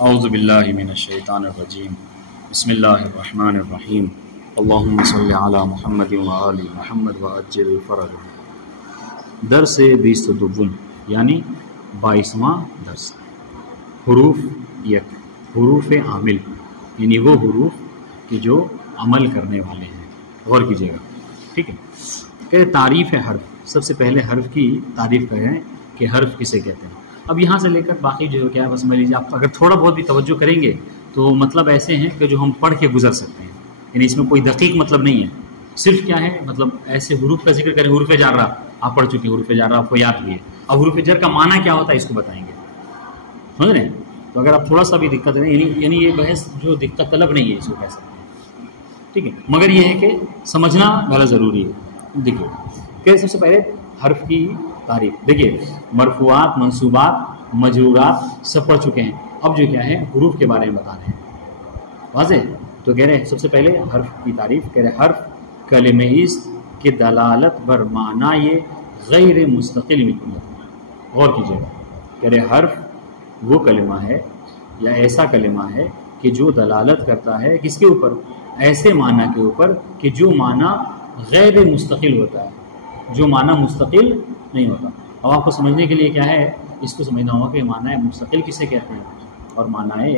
اعوذ باللہ من الشیطان الرجیم بسم اللہ الرحمن الرحیم اللہم صلی علی محمد وآل محمد وعجل فرج. درس 22 یعنی 22واں درس. حروف یک، حروف عامل یعنی وہ حروف کہ جو عمل کرنے والے ہیں. غور کیجیے گا، ٹھیک ہے. کہ تعریف ہے حرف. سب سے پہلے حرف کی تعریف کریں کہ حرف کسے کہتے ہیں. اب یہاں سے لے کر باقی جو کیا ہے بس سمجھ لیجیے. آپ اگر تھوڑا بہت بھی توجہ کریں گے تو مطلب ایسے ہیں کہ جو ہم پڑھ کے گزر سکتے ہیں، یعنی اس میں کوئی دقیق مطلب نہیں ہے. صرف کیا ہے مطلب ایسے حروف کا ذکر کریں. حروف جارہ آپ پڑھ چکے ہیں، حروف جارہ آپ کو یاد بھی ہے. اب حروف جر کا معنی کیا ہوتا ہے اس کو بتائیں گے، سمجھ رہے ہیں. تو اگر آپ تھوڑا سا بھی دقت ہے یعنی یہ بحث جو دقت طلب نہیں ہے اس کو کہہ سکتے ہیں، ٹھیک ہے. مگر یہ ہے کہ سمجھنا بڑا ضروری ہے. دیکھیے کہ سب سے پہلے حرف کی تعریف. دیکھیے مرفوعات، منصوبات، مجرورات سب پڑھ چکے ہیں. اب جو کیا ہے حروف کے بارے میں بتا رہے ہیں. واضح؟ تو کہہ رہے ہیں سب سے پہلے حرف کی تعریف. کہہ رہے حرف کلمہ است کی دلالت بر معنی غیر مستقل میں. غور کیجیے گا. کہہ رہے حرف وہ کلمہ ہے یا ایسا کلمہ ہے کہ جو دلالت کرتا ہے کس کے اوپر؟ ایسے معنی کے اوپر کہ جو معنی غیر مستقل ہوتا ہے، جو معنی مستقل نہیں ہوتا. اب آپ کو سمجھنے کے لیے کیا ہے اس کو سمجھنا ہوگا کہ معنی مستقل کسے کہتے ہیں اور معنی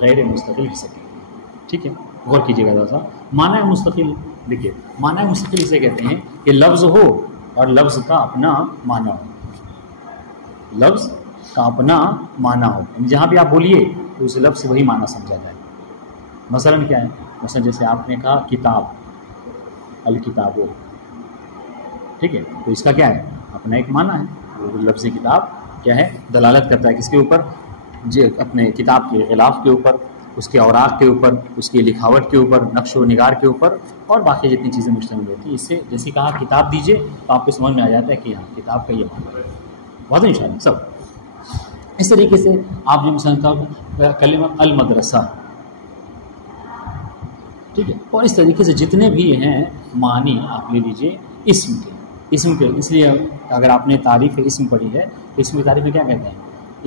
غیر مستقل کسے کہتے ہیں. ٹھیک ہے، غور کیجیے گا ذرا سا. معنی مستقل دیکھیے، معنی مستقل اسے کہتے ہیں کہ لفظ ہو اور لفظ کا اپنا معنی ہو. لفظ کا اپنا معنی ہو، یعنی جہاں بھی آپ بولیے تو اس لفظ سے وہی معنی سمجھا جائے. مثلا کیا ہے؟ مثلا جیسے آپ نے کہا کتاب، الکتاب، ٹھیک ہے، تو اس کا کیا ہے اپنا ایک معنی ہے. وہ لفظ کتاب کیا ہے؟ دلالت کرتا ہے کس کے اوپر؟ اپنے کتاب کے غلاف کے اوپر، اس کے اوراق کے اوپر، اس کی لکھاوٹ کے اوپر، نقش و نگار کے اوپر اور باقی جتنی چیزیں مشتمل ہوتی ہیں. اس سے جیسے کہا کتاب دیجیے تو آپ کو سمجھ میں آ جاتا ہے کہ ہاں کتاب کا یہ معنی ہے. واضح انشاءاللہ سب. اس طریقے سے آپ جو مثلا کلمہ المدرسہ، ٹھیک ہے، اور اس طریقے سے جتنے بھی ہیں معنی آپ لے لیجیے اسم کے. اسم کے اس لیے اگر آپ نے تعریف اسم پڑھی ہے تو اسم کی تعریف میں کیا کہتے ہیں؟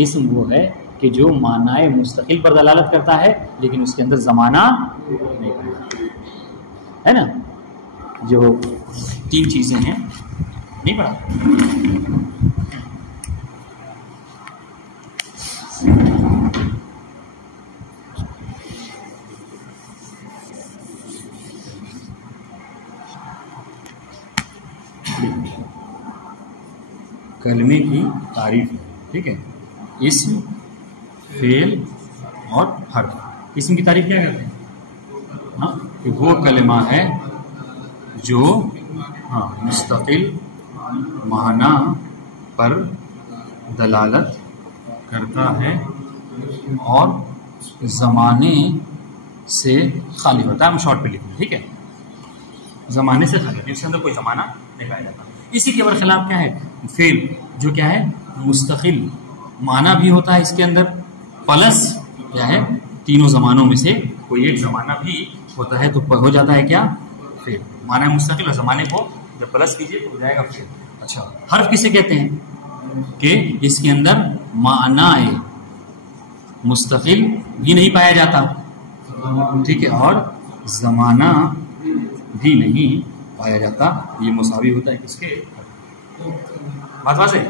اسم وہ ہے کہ جو معنی مستقل پر دلالت کرتا ہے لیکن اس کے اندر زمانہ نہیں پڑتا ہے نا. جو 3 چیزیں ہیں نہیں پڑھا. کلمے کی تعریف ہے، ٹھیک ہے. اسم، فعل اور حرف. اسم کی تعریف کیا کہتے ہیں؟ ہاں کہ وہ کلمہ ہے جو مستقل معنی پر دلالت کرتا ہے اور زمانے سے خالی ہوتا ہے. ہم شارٹ پہ لکھیں، ٹھیک ہے. زمانے سے خالی ہوتا ہے، اس کے اندر کوئی زمانہ نہیں پایا جاتا. اسی کے برخلاف کیا ہے فعل، جو کیا ہے مستقل معنی بھی ہوتا ہے اس کے اندر، پلس کیا ہے تینوں زمانوں میں سے کوئی ایک زمانہ بھی ہوتا ہے تو ہو جاتا ہے کیا فعل. معنی مستقل اور زمانے کو جب پلس کیجیے تو ہو جائے گا فعل. اچھا حرف کسے کہتے ہیں؟ کہ اس کے اندر معنی مستقل بھی نہیں پایا جاتا، ٹھیک ہے، اور زمانہ بھی نہیں پایا جاتا. یہ مساوی ہوتا ہے کس کے؟ بات واضح ہے.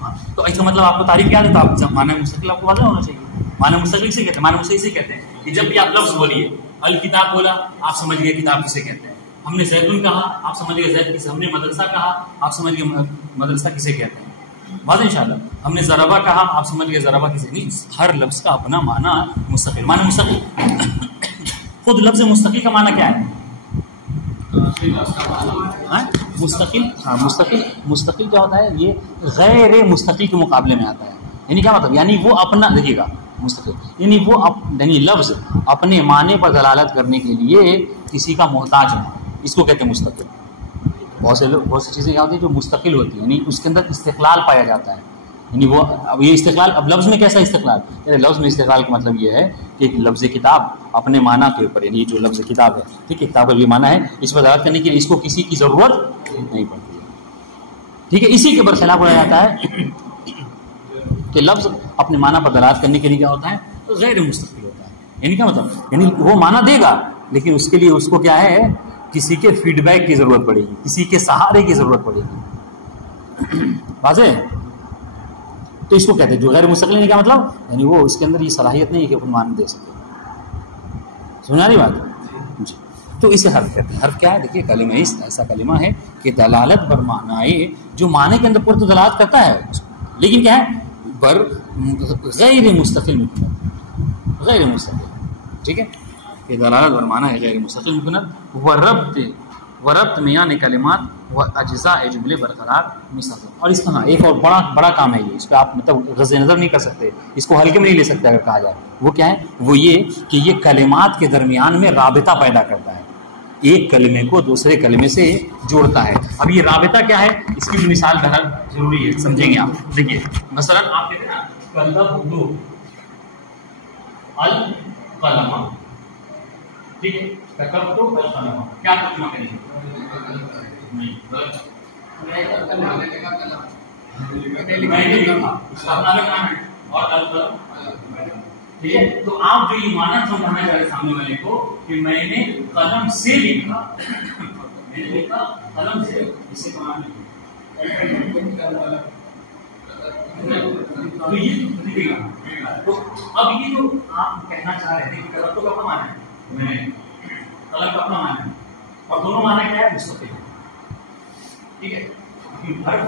ہاں تو اس کا مطلب آپ کو تعریف کیا ہے تو آپ معنی مستقل آپ کو واضح ہونا چاہیے. معنی مستقل سے کہتے ہیں، معنی مستقل سے کہتے ہیں کہ جب بھی آپ لفظ بولیے الکتاب بولا آپ سمجھ گئے کتاب کسے کہتے ہیں. ہم نے زیدن کہا آپ سمجھ گئے زید کسے. ہم نے مدرسہ کہا آپ سمجھ گئے مدرسہ کسے کہتے ہیں. واضح انشاءاللہ. ہم نے ضربہ کہا آپ سمجھ گئے ضربہ کسے. نہیں، ہر لفظ کا اپنا معنی مستقل. معنی مستقل خود لفظ مستقل کا معنی کیا ہے؟ مستقل. ہاں مستقل کیا ہوتا ہے؟ یہ غیر مستقل کے مقابلے میں آتا ہے. یعنی کیا مطلب؟ یعنی وہ اپنا دیکھیے گا مستقل یعنی وہ یعنی لفظ اپنے معنی پر دلالت کرنے کے لیے کسی کا محتاج ہے، اس کو کہتے ہیں مستقل. بہت سی چیزیں کیا ہوتی ہیں جو مستقل ہوتی ہیں، یعنی اس کے اندر استقلال پایا جاتا ہے. یعنی وہ اب یہ استقلال، اب لفظ میں کیسا استقلال؟ لفظ میں استقلال کا مطلب یہ ہے کہ لفظ کتاب اپنے معنی کے اوپر، یعنی جو لفظ کتاب ہے، ٹھیک ہے، کتاب کا یہ معنی ہے، اس پر دلالت کرنے کے لیے اس کو کسی کی ضرورت نہیں پڑتی ہے. ٹھیک ہے. اسی کے برخلاف ہو جاتا ہے کہ لفظ اپنے معنی پر دلالت کرنے کے لیے کیا ہوتا ہے؟ تو غیر مستقل ہوتا ہے. یعنی کیا مطلب؟ یعنی وہ معنی دے گا لیکن اس کے لیے اس کو کیا ہے، کسی کے فیڈ بیک کی ضرورت پڑے گی، کسی کے سہارے کی ضرورت پڑے گی. واضح؟ تو اس کو کہتے ہیں جو غیر مستقل. نہیں کیا مطلب؟ یعنی وہ اس کے اندر یہ صلاحیت نہیں ہے کہ اپنا معنی دے سکے. سمجھا رہی بات؟ جی. تو اسے حرف کہتے ہیں. حرف کیا ہے؟ دیکھیے کلمہ ایسا کلمہ ہے کہ دلالت بر معنی، جو معنی کے اندر پورا تو دلالت کرتا ہے لیکن کیا ہے، بر غیر مستقل مفند، غیر مستقل. ٹھیک ہے، یہ دلالت بر معنی ہے غیر مستقل مفند. وربط میان کلمات و اجزاء جملے برقرار مثال. اور اس کا ایک اور بڑا کام ہے یہ، اس پہ آپ مطلب غض نظر نہیں کر سکتے، اس کو ہلکے میں نہیں لے سکتے اگر کہا جائے. وہ کیا ہے؟ وہ یہ کہ یہ کلمات کے درمیان میں رابطہ پیدا کرتا ہے، ایک کلمے کو دوسرے کلمے سے جوڑتا ہے. اب یہ رابطہ کیا ہے، اس کی بھی مثال بہرحال ضروری ہے، سمجھیں گے آپ. دیکھیے مثلا آپ کہتے ہیں نا کلب القلم، ٹھیک ہے، کتبت القلم، کیا ترجمہ کریں گے؟ نہیں میں نے لکھا، اس کا اپنا لکھنا ہے، اور القلم. ٹھیک ہے، تو آپ جو یہ معنی سمجھانا چاہ رہے سامنے والے کو کہ میں نے قلم سے لکھا، میں نے لکھا قلم سے، اس سے قرآن لکھا. تو اب یہ جو آپ کہنا چاہ رہے ہیں کہ قلم تو اپنا معنی ہے، میں نے قلم کا اپنا معنی ہے، اور دونوں معنی کیا ہے؟ مستقل. ٹھیک ہے، ہر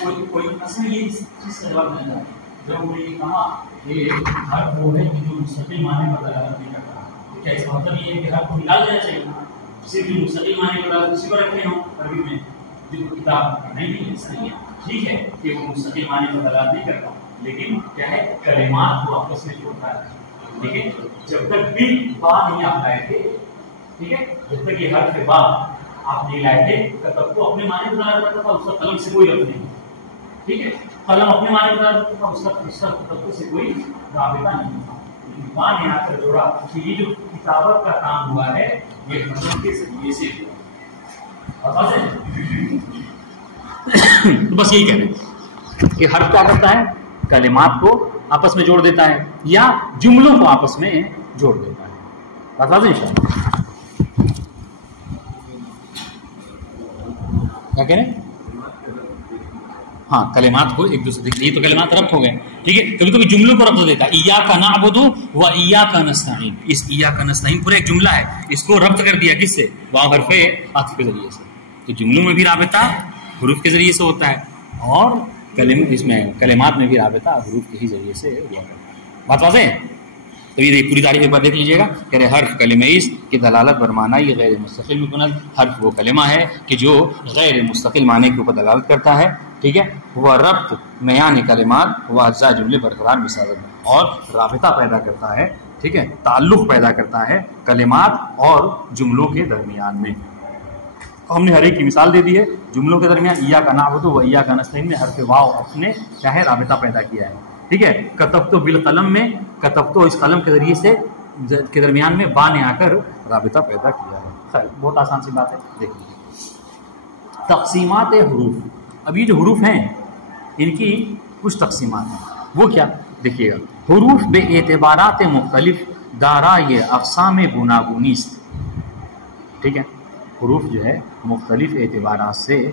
کوئی اصل میں یہ چیز کا جواب نہیں ہے. جب انہوں نے یہ کہا کہ ہر وہ ہے کہ جو مستقل معنی پر دلالت نہیں کرتا، تو کیا اس کا مطلب یہ ہے کہ ہر کو نکال دینا چاہیے، صرف جو مستقل معنی پر دلالت اسی پر رکھنے ہوں عربی میں جو کتاب؟ نہیں، ایسا نہیں ہے. ٹھیک ہے کہ وہ مستقل معنی پر دلالت نہیں کرتا لیکن کیا ہے، کلمات کو آپس میں جوڑتا ہے. ٹھیک ہے، جب تک بھی با نہیں آپ لائے تھے، ٹھیک ہے، جب تک یہ حرف با آپ نہیں لائے تھے تب تو اپنے معنی پر دلالت کرتا تھا، اس کا قلم سے کوئی ربط نہیں. ٹھیک ہے، قلم اپنے معنی پر دلالت کرتا تھا، اس کا تطبیق سے کوئی رابطہ نہیں تھا. با نے آ کر جوڑا کہ یہ جو کتابت کا کام ہوا ہے یہ قلم کے ذریعے سے ہوا. تو بس یہی کہہ رہے ہیں کہ حرف کیا کرتا ہے، کلمات کو آپس میں جوڑ دیتا ہے یا جملوں کو آپس میں جوڑ دیتا ہے. بات واضح انشاءاللہ. کیا کہہ رہے ہیں؟ ہاں، کلمات کو ایک دوسرے سے، یہ تو کلمات ربط ہو گئے. ٹھیک ہے، کبھی کبھی جملوں کو ربط دیتا ہے. ایاک نعبد و ایاک نستعین، اس ایاک نستعین پورا ایک جملہ ہے، اس کو ربط کر دیا کس سے؟ واو حرف عطف کے ذریعے سے. تو جملوں میں بھی رابطہ حروف کے ذریعے سے ہوتا ہے اور اس میں کلمات میں بھی رابطہ حروف کے ہی ذریعے سے ہوا کرتا ہے. بات واضح ہے؟ تو یہ پوری تاریخ ایک بار دیکھ لیجیے گا. کہہ رہے حرف کلمہ اس کی دلالت بر معنی یہ غیر مستقل مفند. حرف وہ کلمہ ہے کہ جو غیر مستقل معنی کے اوپر دلالت کرتا ہے. ٹھیک ہے، وہ ربط میان کلمات و اجزاء جملے برقرار مثال اور رابطہ پیدا کرتا ہے. ٹھیک ہے، تعلق پیدا کرتا ہے کلمات اور جملوں کے درمیان میں. ہم نے ہر ایک کی مثال دے دی ہے. جملوں کے درمیان ایاک نعبد و ایاک نستعین میں حرف واو اپنے کیا ہے، رابطہ پیدا کیا ہے. ٹھیک ہے، کتبت بالقلم میں کتبت اس قلم کے ذریعے سے کے درمیان میں با نے آ کر رابطہ پیدا کیا ہے. خیر بہت آسان سی بات ہے. دیکھ لیجیے تقسیمات حروف. اب یہ جو حروف ہیں ان کی کچھ تقسیمات ہیں. وہ کیا؟ دیکھیے گا. حروف بے اعتبارات مختلف دارائے اقسام گوناگونی است. ٹھیک ہے، حروف جو ہے مختلف اعتبارات سے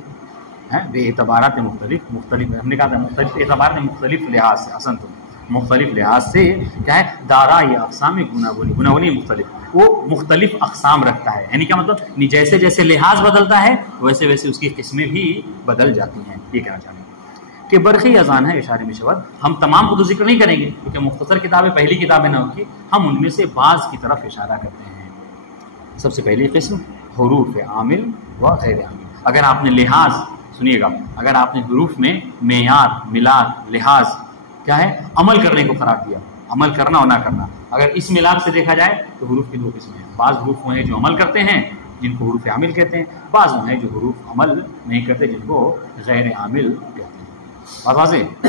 بے اعتبارات مختلف ہم نے کہا تھا مختلف اعتبار میں مختلف لحاظ سے، اصل تو مختلف لحاظ سے کیا ہے، دارائے اقسام گوناگونی مختلف، وہ مختلف اقسام رکھتا ہے. یعنی کیا مطلب، جیسے جیسے لحاظ بدلتا ہے ویسے ویسے اس کی قسمیں بھی بدل جاتی ہیں. یہ کہنا چاہیں گے کہ برقی اذان ہے اشارے میں شبد. ہم تمام کو تو ذکر نہیں کریں گے کیونکہ مختصر کتابیں پہلی کتابیں نہ ہوگی، ہم ان میں سے بعض کی طرف اشارہ کرتے ہیں. سب سے پہلی قسم حروف عامل و غیر عامل. اگر آپ نے لحاظ، سنیے گا، اگر آپ نے حروف میں معیار، ملاک، لحاظ کیا ہے، عمل کرنے کو قرار دیا، عمل کرنا اور نہ کرنا، اگر اس ملاک سے دیکھا جائے تو حروف کی دو قسمیں ہیں. بعض حروف وہ ہیں جو عمل کرتے ہیں جن کو حروف عامل کہتے ہیں، بعض وہ ہیں جو حروف عمل نہیں کرتے جن کو غیر عامل کہتے ہیں. بات واضح؟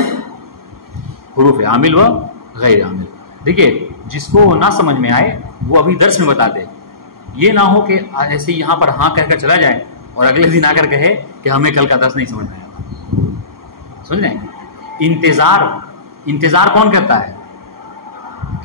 حروف عامل و غیر عامل. دیکھیے جس کو نہ سمجھ میں آئے وہ ابھی درس میں بتا دے. یہ نہ ہو کہ ایسے یہاں پر ہاں کہہ کر چلا جائے اور اگلے دن آ کر کہے کہ ہمیں کل کا درس نہیں سمجھ میں آیا. سمجھ رہے ہیں؟ انتظار کون کرتا ہے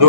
2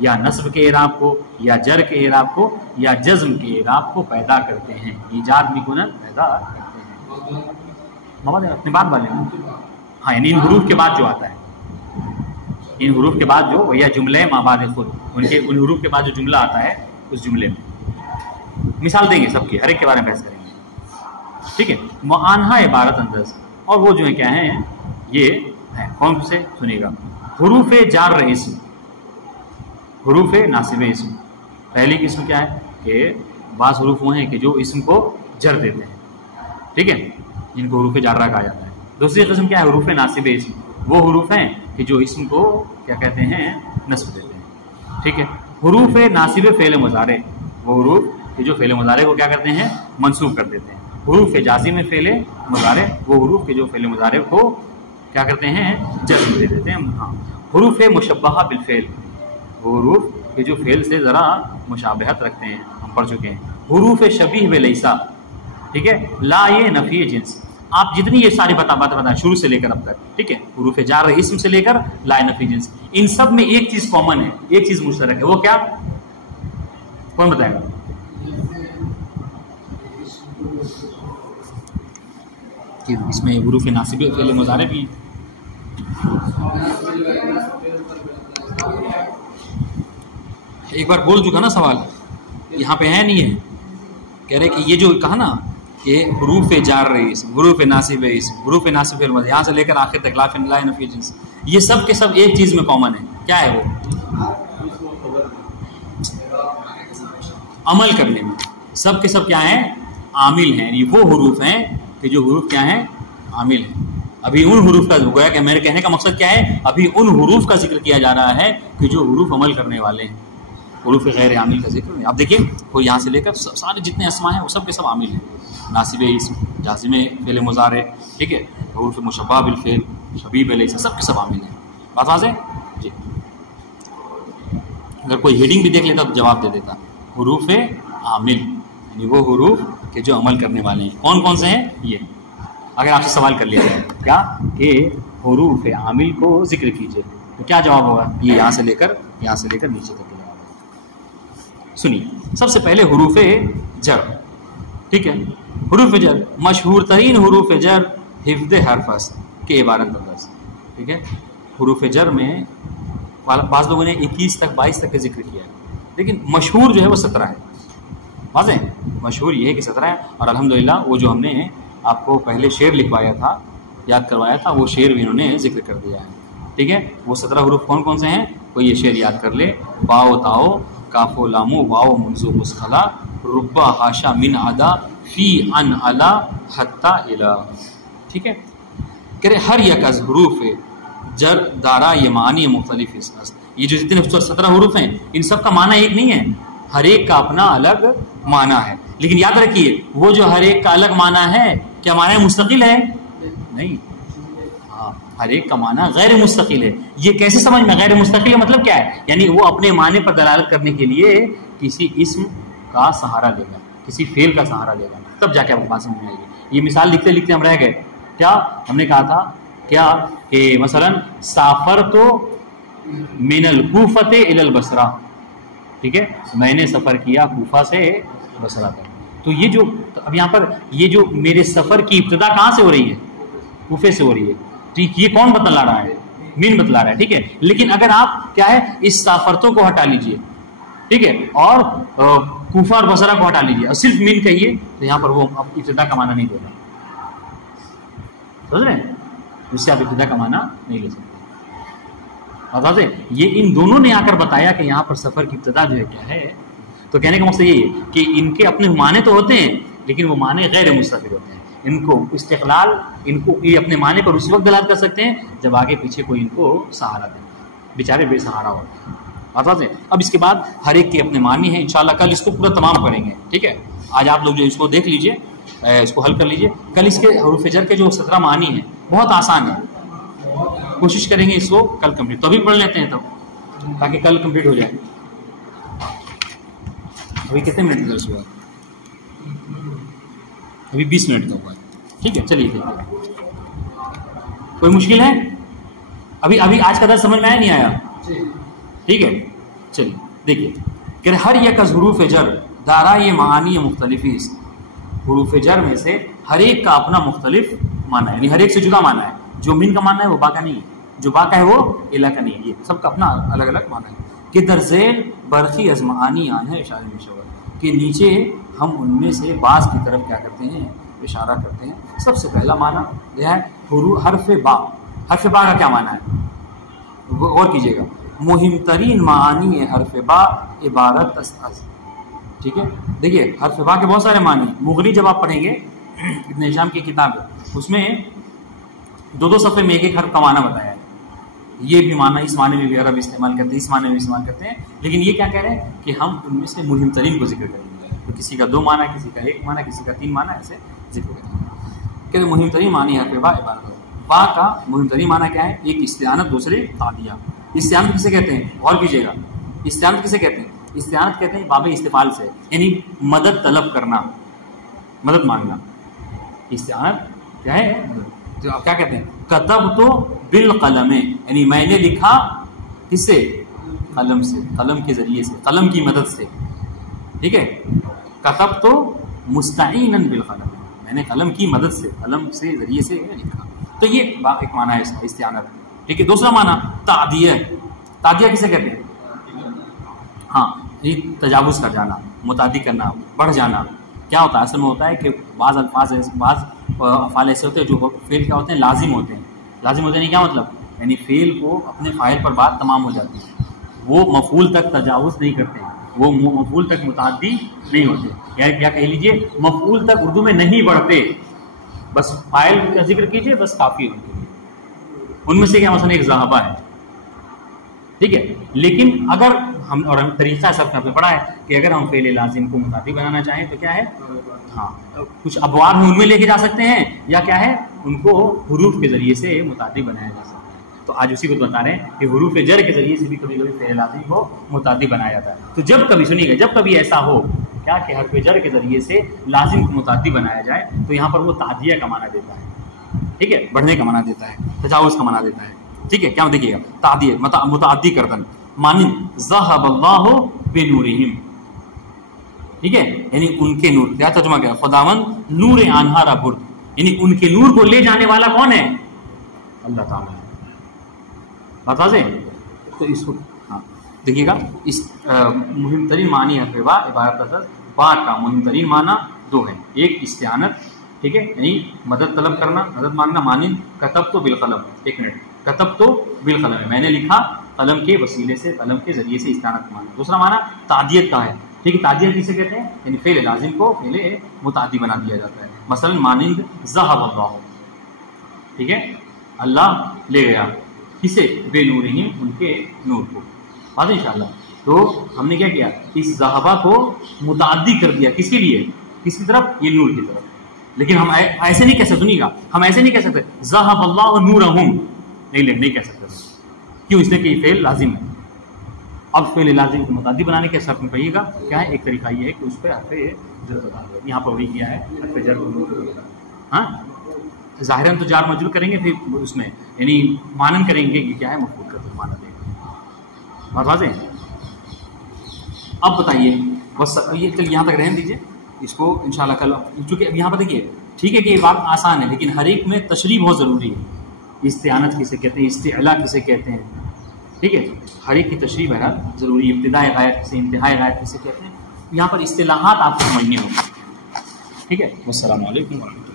یا نصب کے اعراب کو یا جر کے اعراب کو یا جزم کے اعراب کو پیدا کرتے ہیں. ایجاد میکنن پیدا کرتے ہیں. محمد اپنی بات والے ہاں یعنی ان حروف کے بعد جو آتا ہے, ان حروف کے بعد جو یا جملے ما بعد خود ان حروف کے بعد جو جملہ آتا ہے اس جملے میں مثال دیں گے سب کی, ہر ایک کے بارے میں بحث کریں گے. ٹھیک ہے. معانہا عبارت انداز اور وہ جو ہے کیا ہیں یہ ہے کون سے سنیے گا. حروف جار اسم, حروف ناصب اسم. پہلی قسم کیا ہے کہ بعض حروف وہ ہیں کہ جو اسم کو جر دیتے ہیں, ٹھیک ہے, جن کو حروف جارہ کہا جاتا ہے. دوسری قسم کیا ہے حروف ناصب اسم, وہ حروف ہیں کہ جو اسم کو کیا کہتے ہیں نصب دیتے ہیں. ٹھیک ہے. حروف ناصب فعل مضارع, وہ حروف کہ جو فعل مضارع کو کیا کرتے ہیں منصوب کر دیتے ہیں. حروف جازم فعل مضارع, وہ حروف کے جو فعل مضارع کو کیا کرتے ہیں جزم دے دیتے ہیں. ہاں. حروف مشبہہ بالفعل, وہ حروف کہ جو فعل سے ذرا مشابہت رکھتے ہیں, ہم پڑھ چکے ہیں. حروف شبیہ بلیسا, ٹھیک ہے, لا یہ نفی جنس. آپ جتنی یہ ساری بتائیں شروع سے لے کر اب تک, ٹھیک ہے, حروف جار اسم سے لے کر لا نفی جنس, ان سب میں ایک چیز کامن ہے, ایک چیز مشترک ہے. وہ کیا, کون بتائے گا؟ اس میں حروف ناصب فعل مضارع بھی ہیں. ایک بار بول چکا نا سوال, یہاں پہ ہے نہیں ہے. کہہ رہے کہ یہ جو کہا نا کہ حروف جار اسم, حروف ناصب اسم, حروف ناصب فعل مضارع, یہاں سے لے کر آخر تک لا نفی جنس, یہ سب کے سب ایک چیز میں کامن ہے. کیا ہے وہ؟ عمل کرنے میں. سب کے سب کیا ہیں عامل ہیں. یہ وہ حروف ہیں کہ جو حروف کیا ہیں عامل ہیں. ابھی ان حروف کا گویا کہ میرے کہنے کا مقصد کیا ہے, ابھی ان حروف کا ذکر کیا جا رہا ہے کہ جو حروف عمل کرنے والے ہیں. حروف غیر عامل کا ذکر نہیں. آپ دیکھیے وہ یہاں سے لے کر سارے جتنے اسماء ہیں وہ سب کے سب عامل ہیں. ناصب اسم, جازم فعل مضارع, ٹھیک ہے, حروف مشبہ بالفعل, شبیہ بلیسا, سب کے سب عامل ہیں. بات واضح جی. اگر کوئی ہیڈنگ بھی دیکھ لیتا تو جواب دے دیتا. حروف عامل یعنی وہ حروف کہ جو عمل کرنے والے ہیں. کون کون سے ہیں یہ, اگر آپ سے سوال کر لیا جائے کیا کہ حروف عامل کو ذکر کیجئے تو کیا جواب ہوگا؟ یہ یہاں سے لے کر نیچے تک جواب ہے. سنیے سب سے پہلے حروف جر, ٹھیک ہے. حروف جر مشہور ترین حروف جر حفظ حرف کے عبارت انداز, ٹھیک ہے. حروف جر میں بعض لوگوں نے 21 تک 22 تک کا ذکر کیا ہے, لیکن مشہور جو ہے وہ 17 ہے. واضح مشہور یہ ہے کہ 17 ہے. اور الحمدللہ وہ جو ہم نے آپ کو پہلے شعر لکھوایا تھا, یاد کروایا تھا, وہ شعر بھی انہوں نے ذکر کر دیا ہے. ٹھیک ہے. وہ 17 حروف کون کون سے ہیں وہ یہ شعر یاد کر لے. باؤ تاؤ کاف و لامو واؤ منزو مسخلا ربا ہاشا من ادا فی ان علا حتی الا. ٹھیک ہے. کہ ہر یک از حروف جر دارا یہ معنی مختلف ہے. یہ جو جتنے 17 حروف ہیں ان سب کا معنی ایک نہیں ہے, ہر ایک کا اپنا الگ معنی ہے. لیکن یاد رکھیے وہ جو ہر ایک کا الگ معنی ہے کیا معنی مستقل ہے؟ نہیں. ہاں, ہر ایک کا معنی غیر مستقل ہے. یہ کیسے سمجھ میں غیر مستقل ہے مطلب کیا ہے؟ یعنی وہ اپنے معنی پر دلالت کرنے کے لیے کسی اسم کا سہارا لے گا, کسی فعل کا سہارا لے گا, تب جا کے آپ کو بات سمجھ میں آئے گی. یہ مثال لکھتے لکھتے ہم رہ گئے. کیا ہم نے کہا تھا کیا کہ مثلا سافر تو من الکوفۃ الی البصرہ, ٹھیک ہے, میں نے سفر کیا کوفہ سے بصرہ تک. تو یہ جو اب یہاں پر یہ جو میرے سفر کی ابتدا کہاں سے ہو رہی ہے؟ کوفے سے ہو رہی ہے. ٹھیک, یہ کون بتلا رہا ہے؟ مین بتلا رہا ہے. ٹھیک ہے. لیکن اگر آپ کیا ہے اس سافرتوں کو ہٹا لیجئے, ٹھیک ہے, اور کوفہ اور بصرہ کو ہٹا لیجئے اور صرف مین کہیے تو یہاں پر وہ ابتدا کا معنی نہیں دے گا. سمجھ رہے ہیں؟ اس سے آپ ابتدا کا معنی نہیں لے سکتے. آزاد ہے. یہ ان دونوں نے آ کر بتایا کہ یہاں پر سفر کی ابتدا جو ہے کیا ہے. تو کہنے کا مقصد یہ ہے کہ ان کے اپنے معنی تو ہوتے ہیں لیکن وہ معنی غیر مستقل ہوتے ہیں. ان کو استقلال, ان کو یہ اپنے معنی پر اسی وقت دلالت کر سکتے ہیں جب آگے پیچھے کوئی ان کو سہارا دے. بیچارے بے سہارا ہوتے ہیں. آزاد ہے. اب اس کے بعد ہر ایک کے اپنے معنی ہیں. انشاءاللہ کل اس کو پورا تمام کریں گے. ٹھیک ہے. آج آپ لوگ جو اس کو دیکھ لیجئے, اس کو حل کر لیجئے. کل اس کے حروف جر کے جو 17 معنی ہیں بہت آسان ہے. کوشش کریں گے اس کو کل کمپلیٹ. تو ابھی پڑھ لیتے ہیں تب تاکہ کل کمپلیٹ ہو جائے. ابھی کتنے منٹ درس ہوا؟ ابھی 20 منٹ کا ہوا ہے. ٹھیک ہے. چلیے کوئی مشکل ہے؟ ابھی آج کا درس سمجھ میں آیا نہیں آیا؟ ٹھیک ہے. چلیے دیکھیے کہ ہر یک از حروف جر دارا یہ معانی مختلفی، حروف جر میں سے ہر ایک کا اپنا مختلف معنی ہے، یعنی ہر ایک سے جدا معنی ہے. جو من کا معنی ہے وہ با کا نہیں ہے، جو با کا ہے وہ الا کا نہیں ہے، یہ سب کا اپنا الگ الگ معنی ہے. کہ در ذیل برخی از معانی آن ہے اشارے میں شور، کہ نیچے ہم ان میں سے بعض کی طرف کیا کرتے ہیں، اشارہ کرتے ہیں. سب سے پہلا معنی یہ ہے حرف با. حرف با کا کیا معنی ہے، غور کیجیے گا. مہم ترین معانی حرف با عبارت از. ٹھیک ہے، دیکھیے حرف با کے بہت سارے معنی. مغنی جب آپ پڑھیں گے ابن ہشام کی کتاب ہے، اس میں دو صفحے میں ایک حرف کا معنی بتایا ہے. یہ بھی معنی اس معنی میں بھی عرب استعمال کرتے ہیں، اس معنی میں بھی استعمال کرتے ہیں، لیکن یہ کیا کہہ رہے ہیں کہ ہم ان میں سے مہم ترین کو ذکر کریں گے. تو کسی کا 2 معنی، کسی کا 1 معنی، کسی کا 3 معنی، ایسے ذکر کریں گے. کہ مہم ترین معنی حرف با عبارت. با کا مہم ترین معنی کیا ہے؟ ایک استعانت، دوسرے تعدیہ. استعانت کسے کہتے ہیں؟ غور کیجیے گا. استعانت کسے کہتے ہیں؟ استعانت کہتے ہیں باب استفعال سے، یعنی مدد طلب کرنا، مدد مانگنا. استعانت کیا ہے؟ تو آپ کیا کہتے ہیں؟ کتبت بالقلم، یعنی میں نے لکھا کس سے؟ قلم سے، قلم کے ذریعے سے، قلم کی مدد سے. ٹھیک ہے، کتبت مستعینا بالقلم، میں نے قلم کی مدد سے، قلم سے ذریعے سے لکھا. تو یہ ایک معنی ہے اس کا استعانت. ٹھیک ہے، دوسرا معنی تعدیہ. تعدیہ کسے کہتے ہیں؟ ہاں، یہ تجاوز کر جانا، متعدی کرنا، بڑھ جانا. کیا ہوتا ہے اصل میں؟ ہوتا ہے کہ بعض الفاظ بعض افعال ایسے ہوتے ہیں جو فعل کیا ہوتے ہیں؟ لازم ہوتے ہیں. لازم ہوتے ہیں کیا مطلب؟ یعنی فعل کو اپنے فاعل پر بات تمام ہو جاتی ہے، وہ مفعول تک تجاوز نہیں کرتے، وہ مفعول تک متعدی نہیں ہوتے. یا کیا کہہ لیجیے، مفعول تک اردو میں نہیں بڑھتے، بس فاعل کا ذکر کیجیے بس کافی ہے. ان میں سے کیا مثلا ایک ذہبہ ہے. ٹھیک ہے، لیکن اگر ہم طریقہ سب نے پڑھا ہے کہ اگر ہم فعل لازم کو متعدی بنانا چاہیں تو کیا ہے؟ ہاں، کچھ ابواب میں ان میں لے کے جا سکتے ہیں، یا کیا ہے ان کو حروف کے ذریعے سے متعدی بنایا جا سکتا ہے. تو آج اسی کو بتا رہے ہیں کہ حروف جر کے ذریعے سے بھی کبھی کبھی فعل لازم کو متعدی بنایا جاتا ہے. تو جب کبھی سنیے گا، جب کبھی ایسا ہو کیا کہ حرف جر کے ذریعے سے لازم کو متعدی بنایا جائے تو یہاں پر وہ تعدیہ کا معنی دیتا ہے. ٹھیک ہے، بڑھنے کا معنی دیتا ہے، تجاوز کا معنی دیتا ہے. ٹھیک ہے، کیا دیکھیے گا؟ تعدیہ متعدی کردن. مانند ذہب اللہ بنورہم. ٹھیک ہے، یعنی ان کے نور. کیا ترجمہ کیا؟ خداوند نور آنہا را برد، یعنی ان کے نور کو لے جانے والا کون ہے؟ اللہ تعالیٰ ہے. بات واضح ہے؟ تو اس کو ہاں دیکھیے گا. اس مہم ترین معنی حرف با عبارت با کا مہم ترین معنی 2 ہیں. ایک استعانت، ٹھیک ہے، یعنی مدد طلب کرنا، مدد مانگنا. مانند کتبت بالقلم. ایک منٹ، کتبت بالقلم، میں نے لکھا قلم کے وسیلے سے، قلم کے ذریعے سے استعانت معنی. دوسرا معنی تعدیت کا ہے. ٹھیک ہے، تعدیت کسے کہتے ہیں؟ یعنی فعل لازم کو فعل متعدی بنا دیا جاتا ہے. مثلا مانند ذہب اللہ. ٹھیک ہے، اللہ لے گیا کسے؟ بے نورہم، ان کے نور کو. بات انشاءاللہ. تو ہم نے کیا کیا؟ اس ذہبہ کو متعدی کر دیا. کس کے لیے؟ کس کی طرف؟ یہ نور کی طرف. لیکن ہم ایسے نہیں کہہ سکتے. سنیے گا، ہم ایسے نہیں کہہ سکتے ذہب اللہ نورہم، نہیں کہہ سکتے. کیوں؟ اس نے کہ فعل لازم ہے. اب فعل لازم کو متعدی بنانے کے شرط میں کہیے گا کیا ہے؟ ایک طریقہ یہ ہے کہ اس پہ حرف جر بتا دو. یہاں پر وہی کیا ہے، حرف جر کو. ہاں، ظاہراً تو جار مجرور کریں گے، پھر اس میں یعنی مانن کریں گے کہ کیا ہے؟ مفعول کا معنی دے گا. بات واضح ہے؟ اب بتائیے بس یہ چل یہاں تک رہنے دیجیے اس کو انشاءاللہ کل. چونکہ اب یہاں پر دیکھیے، ٹھیک ہے کہ یہ بات آسان ہے لیکن ہر ایک میں تشریح بہت ضروری ہے. استعانت کسے کہتے ہیں؟ استعلا کسے کہتے ہیں؟ ٹھیک ہے، ہر ایک کی تشریح بہرحال ضروری. ابتدائی غایت کسے، انتہائی غایت کسے کہتے ہیں، یہاں پر اصطلاحات آپ کو سمجھنی ہوگی. ٹھیک ہے، والسلام علیکم ورحمۃ اللہ.